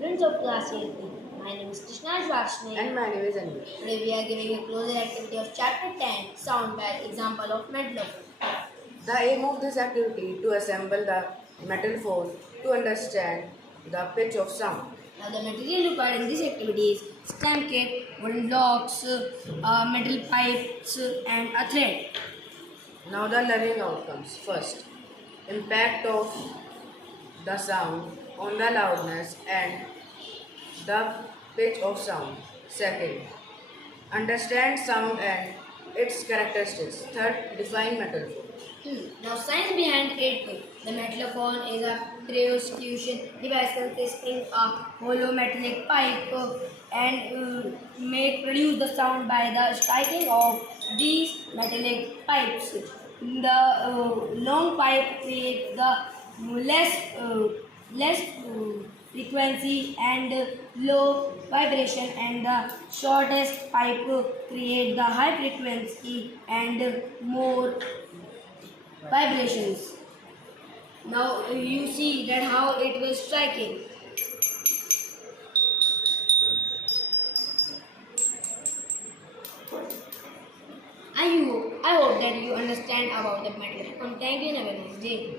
Students of class 8B, my name is Krishnansh. And my name is Animesh. Today we are giving a closer activity of chapter 10, sound by example of metallophone. The aim of this activity to assemble the metal phone to understand the pitch of sound. Now the material required in this activity is STEM kit, wooden blocks, metal pipes and a thread. Now the learning outcomes. First, impact of the sound on the loudness and the pitch of sound. Second, understand sound and its characteristics. Third, define metal phone. Now science behind it. The metallophone is a transduction device consisting of hollow metallic pipe and make produce the sound by the striking of these metallic pipes. The long pipe creates the less frequency and low vibration, and the shortest pipe create the high frequency and more vibrations. Now you see that how it was striking. I hope that you understand about the metal. And thank you and have a nice day.